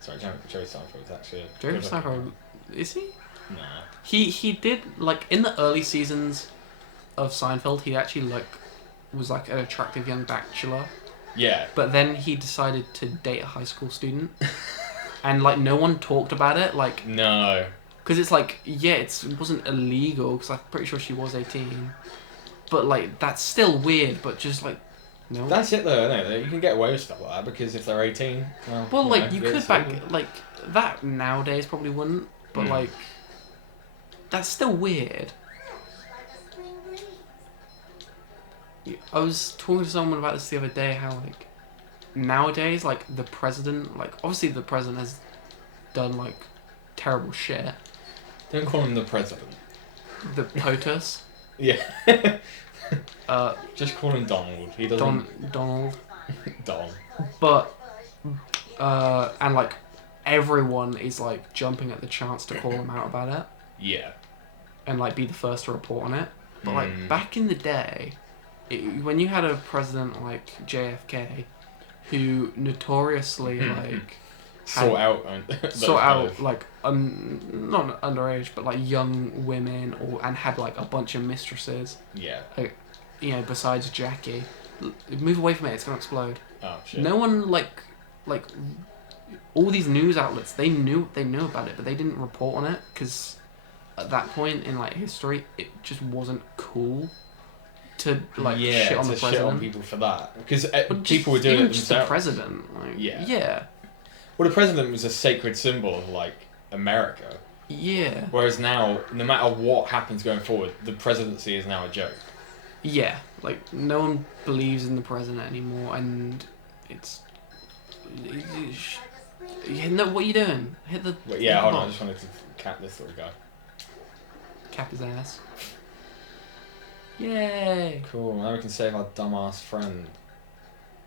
Sorry, Joey Seinfeld's actually Joey Seinfeld, is he? Nah. He did, like, in the early seasons of Seinfeld, he actually, like, was, like, an attractive young bachelor. Yeah. But then he decided to date a high school student. And, like, no one talked about it, like... No. Because it's like, yeah, it wasn't illegal, because I'm pretty sure she was 18. But, like, that's still weird, but just, like, no. That's it, though, isn't it? You can get away with stuff like that, because if they're 18, well, like, know, you could back... Like, that nowadays probably wouldn't, but, like... That's still weird. I was talking to someone about this the other day, how, like, nowadays, like, the president... Like, obviously the president has done, like, terrible shit. Don't call him the president. The POTUS. Yeah. Just call him Donald. He doesn't... Donald. Don. But, and, like, everyone is, like, jumping at the chance to call him out about it. Yeah. And, like, be the first to report on it. But, like, back in the day, when you had a president like JFK, who notoriously, like... Sort out, like, not underage, but, like, young women, and had, like, a bunch of mistresses. Yeah. Like, you know, besides Jackie. Move away from it, it's gonna explode. Oh, shit. No one, like, all these news outlets, they knew about it, but they didn't report on it, because at that point in, like, history, it just wasn't cool to, like, shit on the president. Shit on people for that. Because people were doing it themselves. Just the president. Like, yeah. Well, the president was a sacred symbol of, like, America. Yeah. Whereas now, no matter what happens going forward, the presidency is now a joke. Yeah. Like, no one believes in the president anymore, and it's... No, what are you doing? Hit the... Wait, yeah, hold on, I just wanted to cap this little guy. Cap his ass. Yay! Cool, now we can save our dumbass friend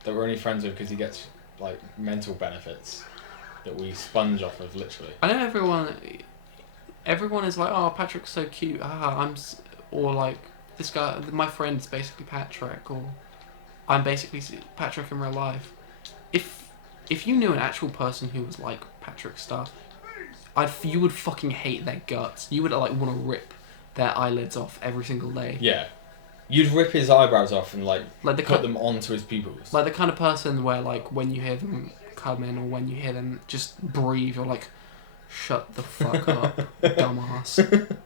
that we're only friends with because he gets, like, mental benefits that we sponge off of, literally. I know everyone is like, oh, Patrick's so cute, or like, this guy, my friend's basically Patrick, or I'm basically Patrick in real life. If you knew an actual person who was like Patrick stuff, you would fucking hate their guts. You would, like, want to rip their eyelids off every single day. Yeah. You'd rip his eyebrows off and, like put them onto his pupils. Like the kind of person where, like, when you hear them come in or when you hear them just breathe, you're like, shut the fuck up, dumbass.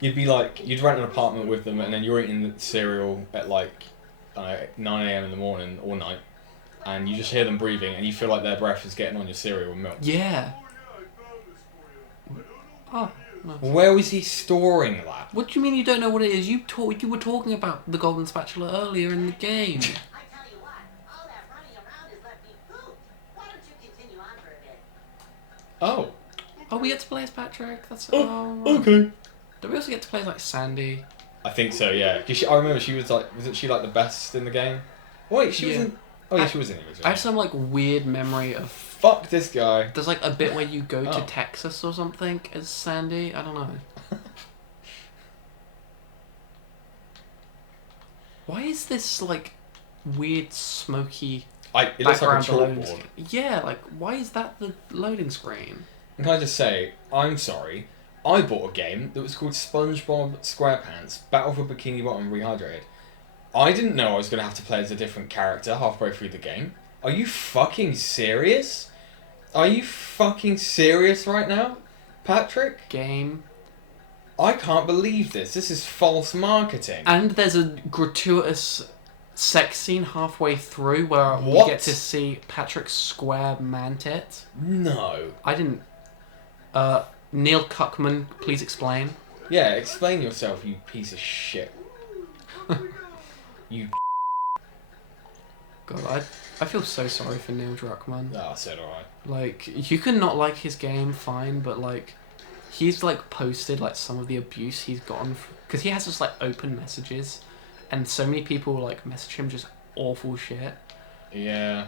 You'd be like, you'd rent an apartment with them and then you're eating cereal at, like, I don't know, 9 AM in the morning or night, and you just hear them breathing and you feel like their breath is getting on your cereal and milk. Yeah. Oh, nice. Where was he storing that? What do you mean you don't know what it is? You were talking about the Golden Spatula earlier in the game. I tell you what, all that running around has left me pooped. Why don't you continue on for a bit? Oh. Oh, we get to play as Patrick. That's okay. Do we also get to play as, like, Sandy? I think so, yeah. Cause I remember she was like, wasn't she like the best in the game? Wait, she wasn't. Oh yeah, she was in it. I have some, like, weird memory of. Fuck this guy. There's, like, a bit where you go to Texas or something as Sandy. I don't know. Why is this, like, weird smoky It looks like a background chalkboard. Yeah, like, why is that the loading screen? And can I just say, I'm sorry. I bought a game that was called Spongebob SquarePants Battle for Bikini Bottom Rehydrated. I didn't know I was going to have to play as a different character halfway through the game. Are you fucking serious? Are you fucking serious right now, Patrick? Game. I can't believe this. This is false marketing. And there's a gratuitous sex scene halfway through where we get to see Patrick's square man tit. No. I didn't... Neil Cuckman, please explain. Yeah, explain yourself, you piece of shit. You God, I feel so sorry for Neil Druckmann. Oh, so do I. Like, you can not like his game, fine, but, like, he's, like, posted, like, some of the abuse he's gotten, because he has just, like, open messages, and so many people, like, message him just awful shit. Yeah.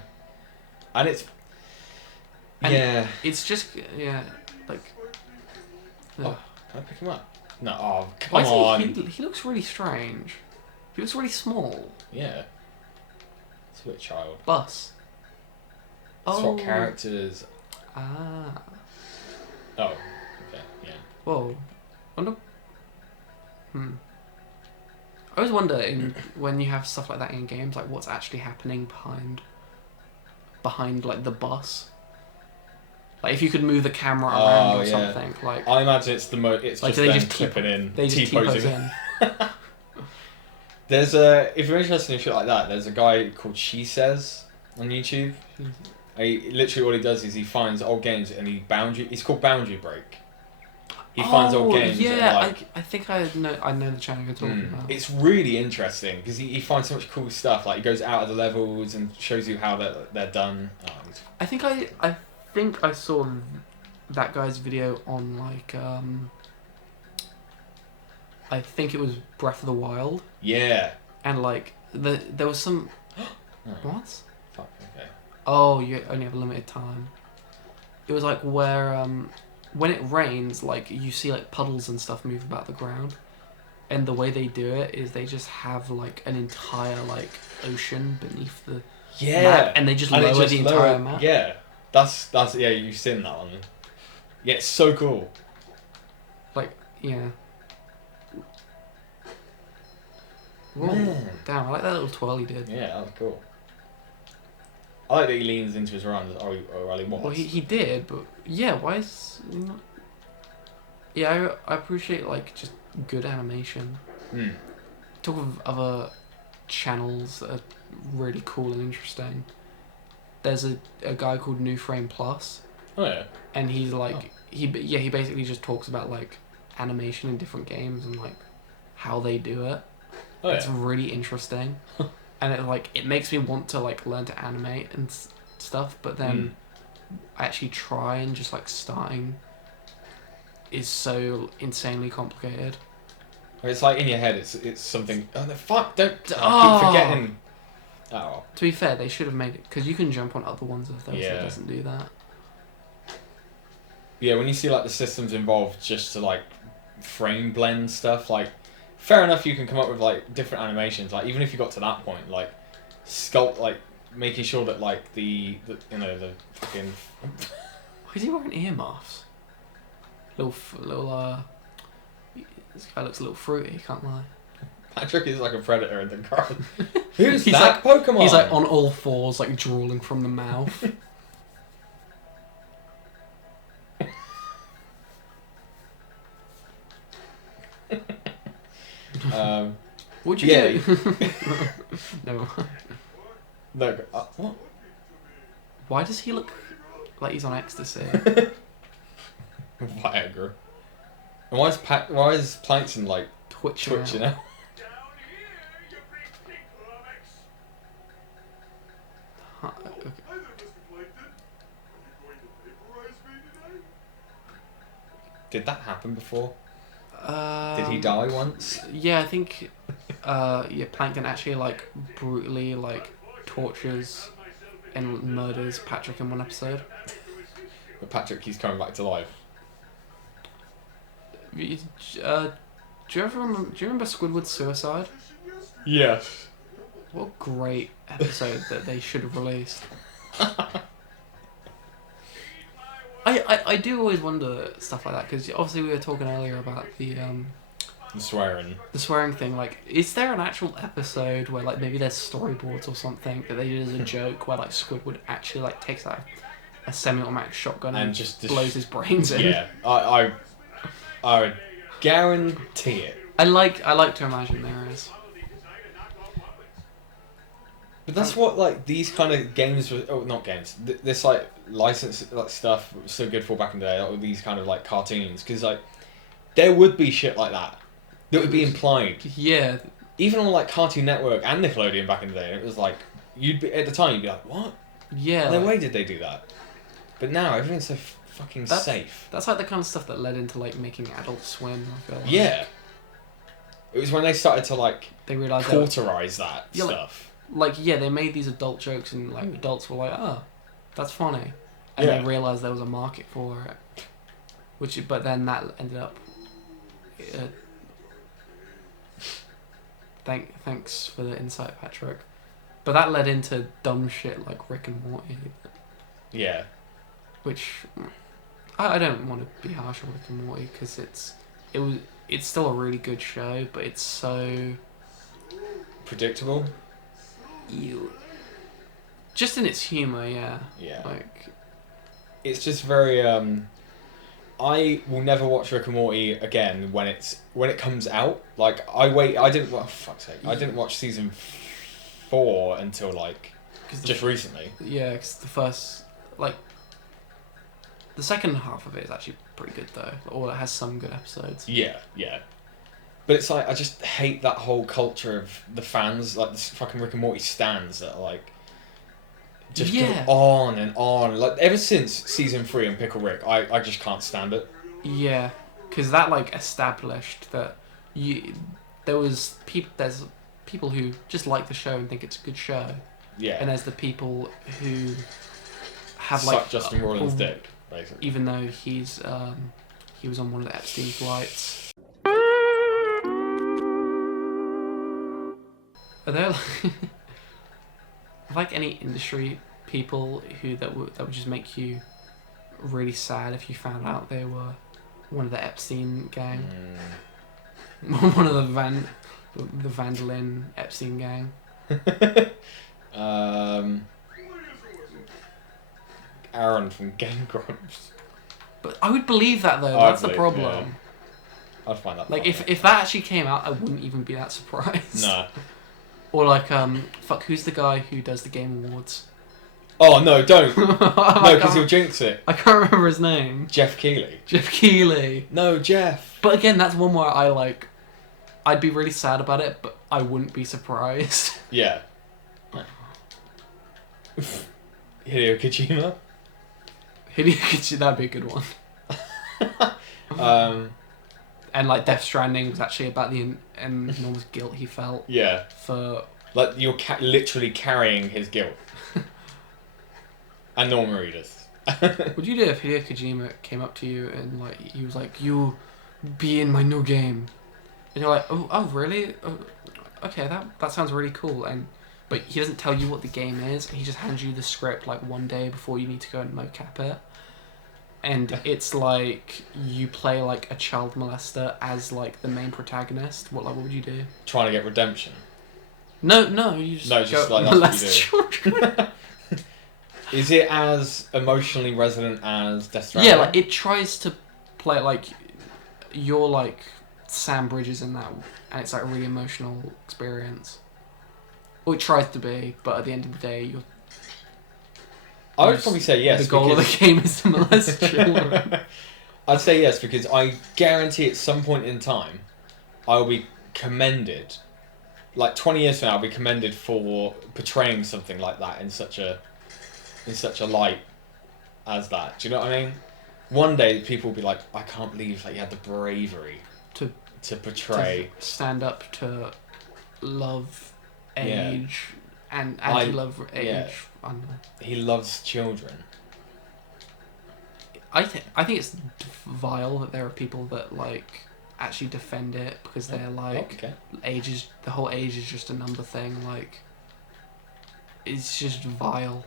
And it's... And it's just, yeah, like... Oh, Can I pick him up? No, oh, Why come on. he looks really strange. He looks really small. Yeah. It's a bit child. Bus. That's what characters... Ah. Oh, okay, yeah. Whoa. Wonder. I always wonder when you have stuff like that in games, like what's actually happening behind like the bus. Like if you could move the camera around or something, like I imagine it's it's like, just them clipping in, they just T-posing. in. There's if you're interested in shit like that, there's a guy called She Says on YouTube. Literally all he does is he finds old games and he's called Boundary Break. He finds old games. Yeah, like, I think I know the channel you're talking about. It's really interesting because he finds so much cool stuff. Like he goes out of the levels and shows you how they're done. I think I saw that guy's video on like I think it was Breath of the Wild. Yeah. And like there was some what? Fuck, okay. Oh, you only have a limited time. It was like where when it rains, like you see like puddles and stuff move about the ground, and the way they do it is they just have like an entire like ocean beneath the map, and they just lower the entire map. Yeah, that's yeah. You've seen that one. Yeah, it's so cool. Like yeah. Whoa, Man. damn! I like that little twirl he did. Yeah, that was cool. I like that he leans into his runs, or he was. Well, he did, but yeah, why is he not? Yeah, I appreciate like just good animation. Talk of other channels that are really cool and interesting. There's a guy called New Frame Plus. Oh yeah. And he's like he basically just talks about like animation in different games and like how they do it. Oh yeah. It's really interesting. And it makes me want to like learn to animate and stuff, but then actually try and just like starting is so insanely complicated. It's like in your head. It's something. Oh the fuck! Don't. I keep forgetting. Oh. To be fair, they should have made it because you can jump on other ones of those. Yeah. It doesn't do that. Yeah, when you see like the systems involved just to like frame blend stuff, like fair enough, you can come up with like different animations. Like even if you got to that point, like sculpt, like making sure that like the fucking. Why is he wearing earmuffs? Little this guy looks a little fruity. Can't lie. Patrick is like a predator in the garden. Who's He's that Pokemon? He's like on all fours, like drooling from the mouth. What'd you do? No. Look, what? Why does he look like he's on ecstasy? Viagra. And why is Plankton like Twitching out? Down here, you big pink lummox. Okay. Hi there, Mr. Plankton. Are you going to vaporize me today? Did that happen before? Did Did he die once? Yeah, I think. Plankton actually like brutally like tortures and murders Patrick in one episode. But Patrick, he's coming back to life. Do you remember Squidward's suicide? Yes. What a great episode that they should have released. I do always wonder stuff like that because obviously we were talking earlier about the swearing thing. Like, is there an actual episode where like maybe there's storyboards or something that they did as a joke where like Squidward actually like takes out a semi-automatic shotgun and just blows his brains in? Yeah, I would guarantee it. I like to imagine there is. But that's what like these kind of games were. Oh, not games. This like license like stuff was so good for back in the day. Like, with these kind of like cartoons, because like there would be shit like that would be implied. Yeah. Even on like Cartoon Network and Nickelodeon back in the day, it was like you'd be at the time you'd be like, what? Yeah. No way did they do that. But now everything's so fucking safe. That's like the kind of stuff that led into like making Adult Swim. I feel like. Yeah. It was when they started to like they realized cauterize that yeah, stuff. They made these adult jokes and like adults were like, oh, that's funny, and they realized there was a market for it. But then that ended up Thanks for the insight, Patrick. But that led into dumb shit like Rick and Morty, Yeah. which I don't want to be harsh on Rick and Morty because it's still a really good show, but it's so Predictable. just in its humor, yeah. Yeah. Like It's just very. I will never watch Rick and Morty again when it comes out. Like I didn't. Well, fuck's sake! I didn't watch season 4 until like just recently. Yeah, because the second half of it is actually pretty good though, or it has some good episodes. Yeah, yeah. But it's like I just hate that whole culture of the fans, like this fucking Rick and Morty stans that are like just go on and on. Like ever since season 3 and Pickle Rick, I just can't stand it. Yeah, because that like established that there's people who just like the show and think it's a good show. Yeah. And there's the people who have Suck like Justin Roiland's dick, basically. even though he was on one of the Epstein flights. Are there like any industry people that would just make you really sad if you found out they were one of the Epstein gang? One of the Vandalin Epstein gang? Aaron from Game Grumps. But I would believe that though. That's the problem. Yeah. I'd find that Like funny. if that actually came out, I wouldn't even be that surprised. No. Or like fuck, who's the guy who does the Game Awards? Oh no, don't. No, I because he'll jinx it. can't remember his name. Jeff Keighley. Jeff Keighley. No, Jeff. But again, that's one where I'd be really sad about it, but I wouldn't be surprised. Yeah. Hideo Kojima. That'd be a good one. And like Death Stranding was actually about the enormous guilt he felt. Yeah. For like you're literally carrying his guilt. And Norman Reedus. What'd you do if Hideo Kojima came up to you and like he was like, "You be in my new game," and you're like, "Oh really? Oh, okay, that sounds really cool." But he doesn't tell you what the game is. He just hands you the script like one day before you need to go and mocap it. And it's like you play like a child molester as like the main protagonist. What would you do? Trying to get redemption. No, you just just go like molest that's what you do. children. Is it as emotionally resonant as Death Stranding? Yeah, like it tries to play like you're like Sam Bridges in that, and it's like a really emotional experience. Well, it tries to be, but at the end of the day, I would probably say yes. The goal of the game is to molest children. I'd say yes because I guarantee at some point in time, I will be commended. Like 20 years from now, I'll be commended for portraying something like that in such a light as that. Do you know what I mean? One day, people will be like, "I can't believe that you had the bravery to portray, to stand up to love, age, and anti-love age." Yeah. I don't know. He loves children." I think it's vile that there are people that like actually defend it because they're like the whole age is just a number thing. Like it's just vile.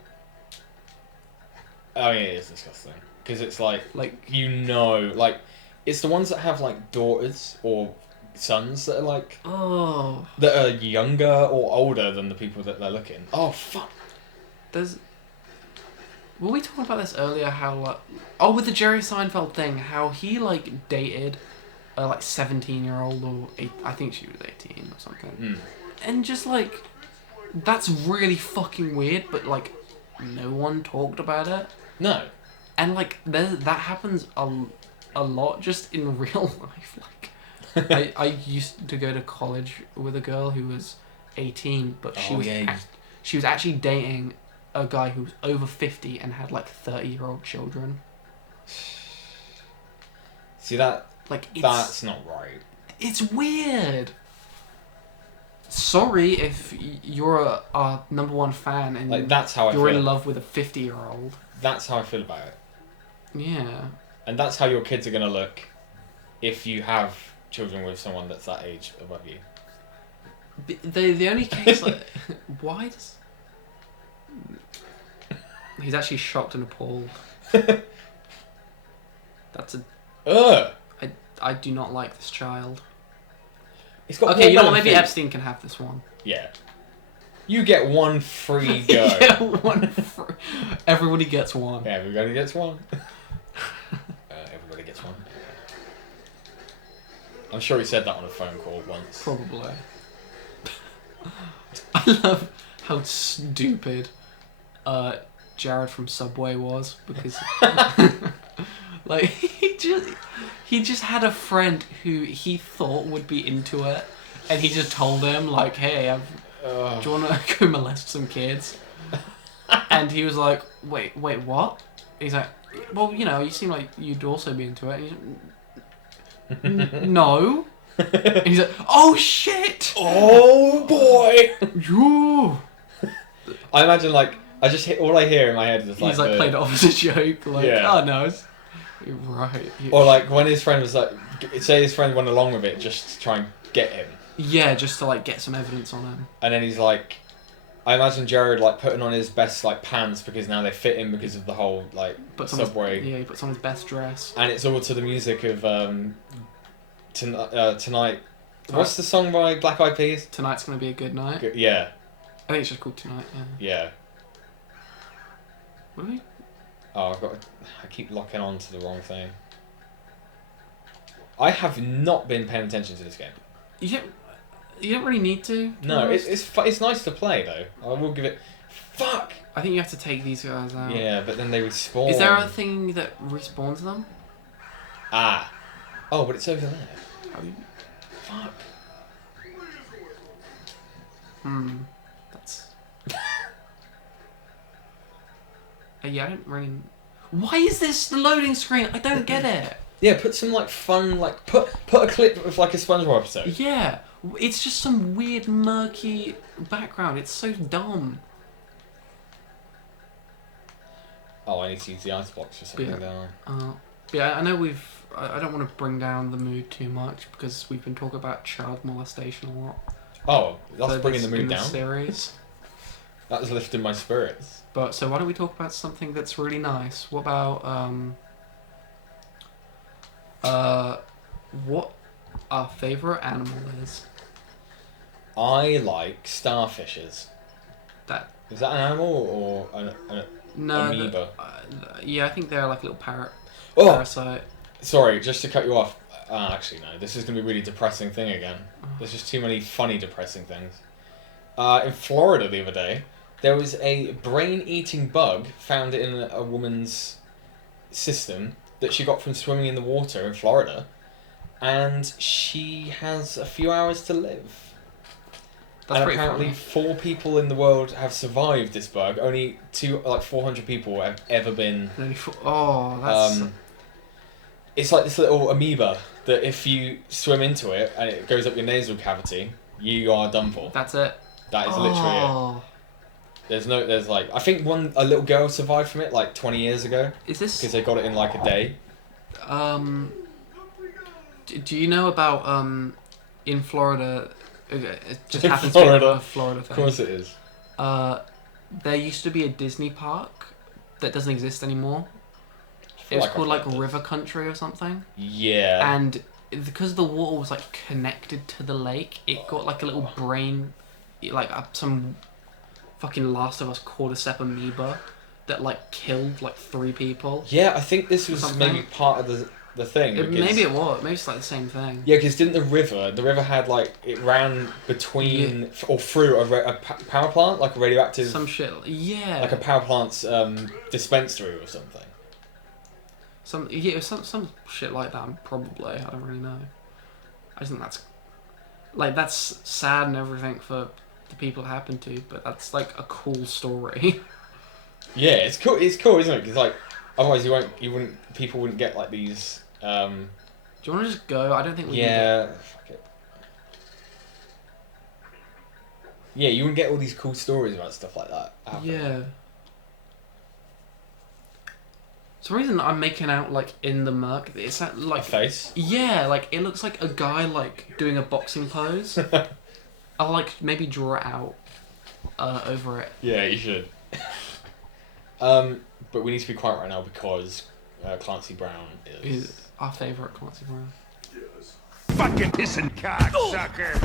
Oh yeah, it is disgusting because it's like it's the ones that have like daughters or sons that are like that are younger or older than the people that they're looking. Oh fuck. Were we talking about this earlier? How with the Jerry Seinfeld thing, how he like dated a like 17-year-old or I think she was 18 or something, and just like that's really fucking weird. But like no one talked about it. No. And like that happens a lot just in real life. Like I used to go to college with a girl who was 18, but she was actually dating a guy who was over 50 and had like 30-year-old children. See that? Like that's not right. It's weird. Sorry if you're a number one fan and like that's how you're in love with a 50-year-old. That's how I feel about it. Yeah. And that's how your kids are gonna look if you have children with someone that's that age above you. The only case like why does he's actually shocked and appalled. That's a Ugh! I do not like this child. It's got Okay, you know what? watermelon Maybe feet. Epstein can have this one. Yeah. You get one free go. Yeah, one everybody gets one. Everybody gets one. Everybody gets one. I'm sure he said that on a phone call once. Probably. I love how stupid Jared from Subway was because like he just had a friend who he thought would be into it, and he just told him like, "Hey, do you want to go molest some kids?" And he was like, "Wait, what?" He's like, "Well, you know, you seem like you'd also be into it." And he's like, no. And he's like, "Oh shit! Oh boy! You." I imagine all I hear in my head is He's like played it off as a joke, like, Yeah. "Oh no, you're right." Or like when his friend was like, say his friend went along with it just to try and get him, Yeah, just to like get some evidence on him. and then he's like, I imagine Jared like putting on his best like pants because now they fit him because of the whole like Subway. Yeah, he puts on his best dress. And it's all to the music of Tonight. What's the song by Black Eyed Peas? Tonight's gonna be a good night. Yeah, I think it's just called Tonight. Yeah. yeah. What are we? Oh, I keep locking on to the wrong thing. I have not been paying attention to this game. You don't really need to. be No, honest. it's nice to play though. I will give it. Fuck. I think you have to take these guys out. Yeah, but then they respawn. Is there a thing that respawns them? Ah. Oh, but it's over there. How do you... Fuck. That's. Yeah, I don't really. Why is this the loading screen? I don't get it. Yeah, put some like fun like put a clip of like a Spongebob episode. Yeah, it's just some weird murky background. It's so dumb. Oh, I need to use the ice box for something. Yeah. Down. Yeah, I know we've. I don't want to bring down the mood too much because we've been talking about child molestation a lot. Oh, that's So bringing the this- mood in this down. series. That was lifting my spirits. But so why don't we talk about something that's really nice? What about what our favorite animal is? I like starfishes. That Is that an animal or an no, amoeba? yeah, I think they're like a little Oh, parasite. sorry, just to cut you off. Actually, no. This is going to be a really depressing thing again. There's just too many funny depressing things. In Florida the other day, there was a brain-eating bug found in a woman's system that she got from swimming in the water in Florida, and she has a few hours to live. That's And pretty apparently, funny. 4 people in the world have survived this bug. Only 400 people have ever been. Oh, that's It's like this little amoeba that if you swim into it and it goes up your nasal cavity, you are done for. that's it. That is literally it. There's like, I think a little girl survived from it like 20 years ago Is this because they got it in like a day. Do you know about in Florida? It just In happens Florida. to be a Florida thing. Of course it is. There used to be a Disney park that doesn't exist anymore. feel It was like called I've like heard this. River Country or something. Yeah. And because the water was like connected to the lake, it got like a little brain, like some fucking Last of Us cordyceps amoeba that like killed like 3 people. Yeah, I think this was Something. maybe part of the thing. Because, Maybe it was. Maybe it's like the same thing. Yeah, because didn't the river had like, it ran between or through a power plant, like a radioactive, Some shit. Yeah. like a power plant's dispensary or something. It was some shit like that. Probably. I don't really know. I just think that's sad and everything for the people it happened to, but that's like a cool story. Yeah, it's cool. It's cool, isn't it? Because like, otherwise people wouldn't get like these. Do you want to just go? I don't think we. Yeah, fuck it. Yeah, you wouldn't get all these cool stories about stuff like that. happening. Yeah. some reason I'm making out like in the murk. It's that A like face. yeah, like it looks like a guy like doing a boxing pose. I'll like maybe draw it out over it. Yeah, you should. But we need to be quiet right now because Clancy Brown is Our favourite Clancy Brown. Fucking pissing cocksucker.